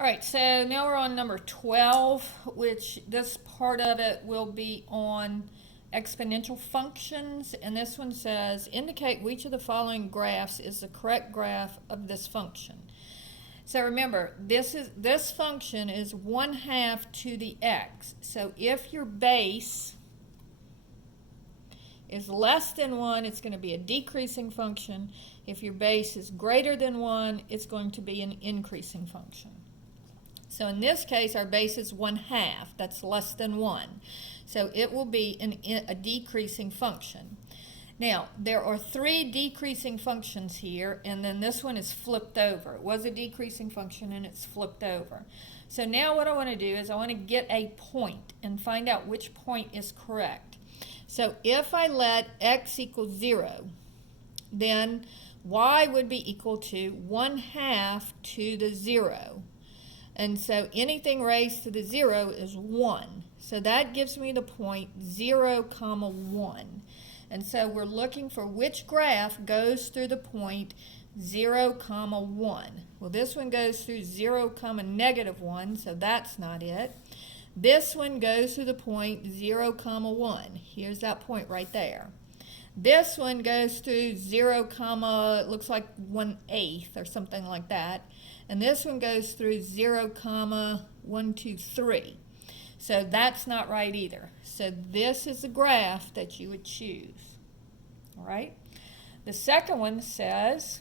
All right, so now we're on number 12, which this part of it will be on exponential functions. And this one says, indicate which of the following graphs is the correct graph of this function. So remember, this function is 1/2 to the x. So if your base is less than 1, it's going to be a decreasing function. If your base is greater than 1, it's going to be an increasing function. So in this case, our base is 1/2. That's less than 1. So it will be a decreasing function. Now, there are 3 decreasing functions here, and then this one is flipped over. It was a decreasing function, and it's flipped over. So now what I want to do is I want to get a point and find out which point is correct. So if I let x equal 0, then y would be equal to 1/2 to the 0. And so anything raised to the 0 is 1. So that gives me the point 0, 1. And so we're looking for which graph goes through the point 0, 1. Well, this one goes through 0, -1, so that's not it. This one goes through the point 0, 1. Here's that point right there. This one goes through 0, it looks like 1/8 or something like that. And this one goes through 0, 1, 2, 3. So that's not right either. So this is the graph that you would choose. All right? The second one says,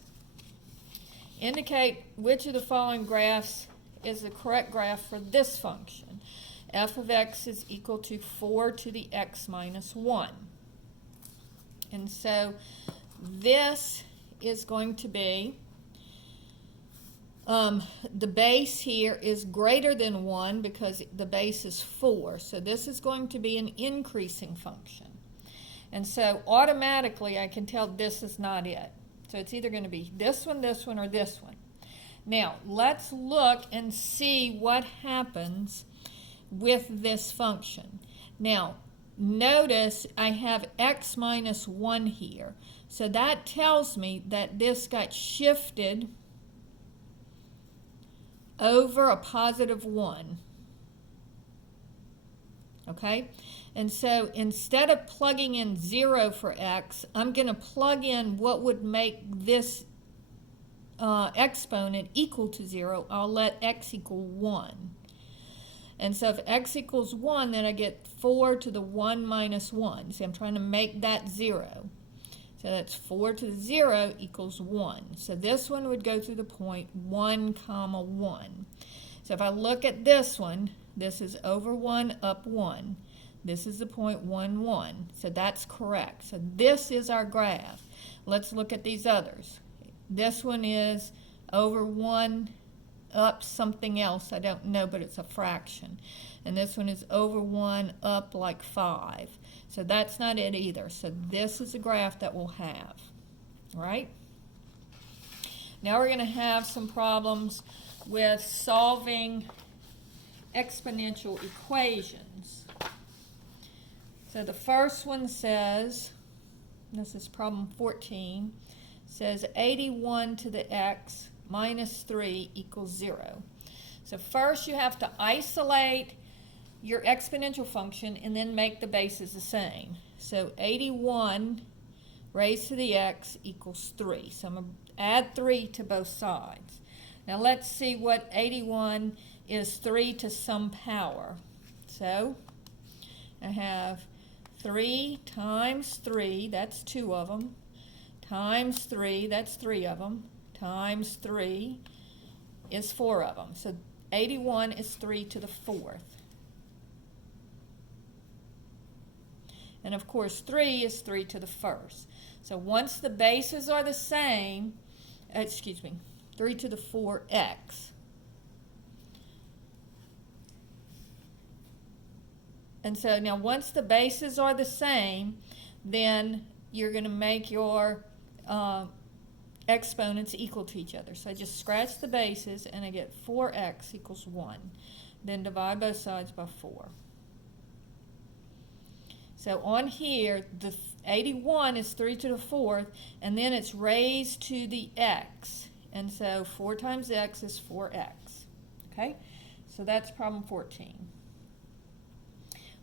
indicate which of the following graphs is the correct graph for this function. F of x is equal to 4 to the x minus 1. And so this is going to be, the base here is greater than 1 because the base is 4. So this is going to be an increasing function. And so automatically I can tell this is not it. So it's either going to be this one, or this one. Now let's look and see what happens with this function. Now notice I have x minus 1 here. So that tells me that this got shifted over a positive 1. Okay? And so instead of plugging in 0 for x, I'm going to plug in what would make this exponent equal to 0. I'll let x equal 1. And so if x equals 1, then I get 4 to the 1 minus 1. See, I'm trying to make that 0. So that's 4 to the 0 equals 1. So this one would go through the point 1, 1. So if I look at this one, this is over 1, up 1. This is the point 1, 1. So that's correct. So this is our graph. Let's look at these others. This one is over 1, up something else. I don't know, but it's a fraction. And this one is over 1, up like 5. So that's not it either. So this is the graph that we'll have. All right? Now we're going to have some problems with solving exponential equations. So the first one says, this is problem 14, says 81 to the x minus 3 equals 0. So first you have to isolate your exponential function and then make the bases the same. So 81 raised to the x equals 3. So I'm going to add 3 to both sides. Now let's see what 81 is 3 to some power. So I have 3 times 3, that's 2 of them, times 3, that's 3 of them, times 3 is 4 of them. So 81 is 3 to the 4th. And of course 3 is 3 to the 1st. So once the bases are the same, 3 to the 4x. And so now once the bases are the same, then you're going to make your exponents equal to each other. So I just scratch the bases and I get 4x equals 1. Then divide both sides by 4. So on here, the 81 is 3 to the 4th, and then it's raised to the x. And so 4 times x is 4x. Okay, so that's problem 14.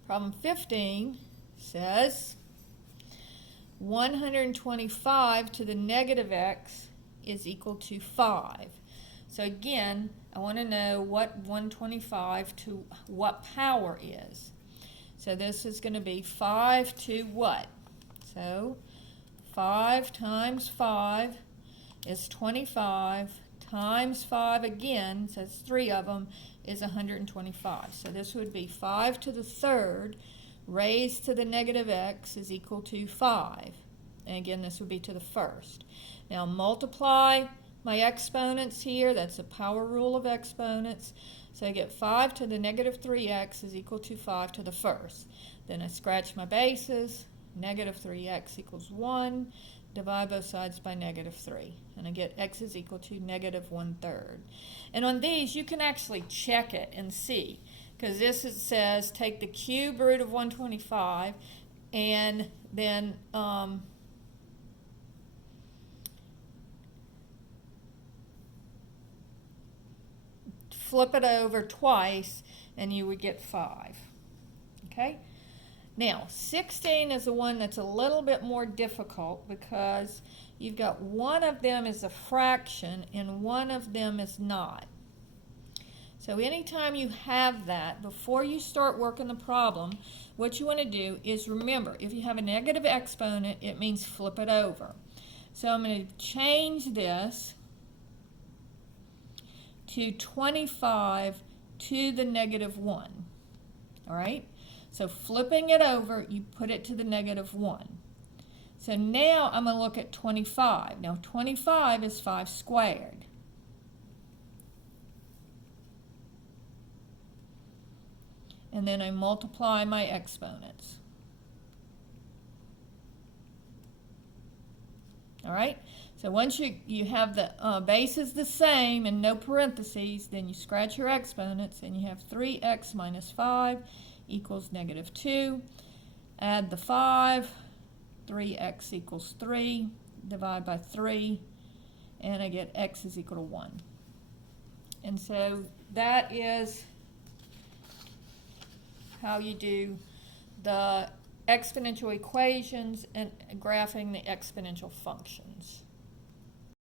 Problem 15 says 125 to the negative x is equal to 5. So again, I want to know what 125 to what power is. So this is going to be 5 to what? So 5 times 5 is 25 times 5 again, so it's 3 of them, is 125. So this would be 5 to the third raised to the negative x is equal to 5. And again, this would be to the first. Now multiply my exponents here. That's the power rule of exponents. So I get 5 to the negative 3x is equal to 5 to the first. Then I scratch my bases. Negative 3x equals 1. Divide both sides by negative 3. And I get x is equal to negative 1/3. And on these, you can actually check it and see. Because this says take the cube root of 125 and then flip it over twice and you would get 5. Okay? Now, 16 is the one that's a little bit more difficult because you've got one of them is a fraction and one of them is not. So anytime you have that, before you start working the problem, what you want to do is remember, if you have a negative exponent, it means flip it over. So I'm going to change this to 25 to the negative 1. All right? So flipping it over, you put it to the negative 1. So now I'm going to look at 25. Now 25 is 5 squared. And then I multiply my exponents. All right? So once you have the bases the same and no parentheses, then you scratch your exponents and you have 3x minus 5 equals negative 2. Add the 5, 3x equals 3, divide by 3, and I get x is equal to 1. And so that is how you do the exponential equations and graphing the exponential functions.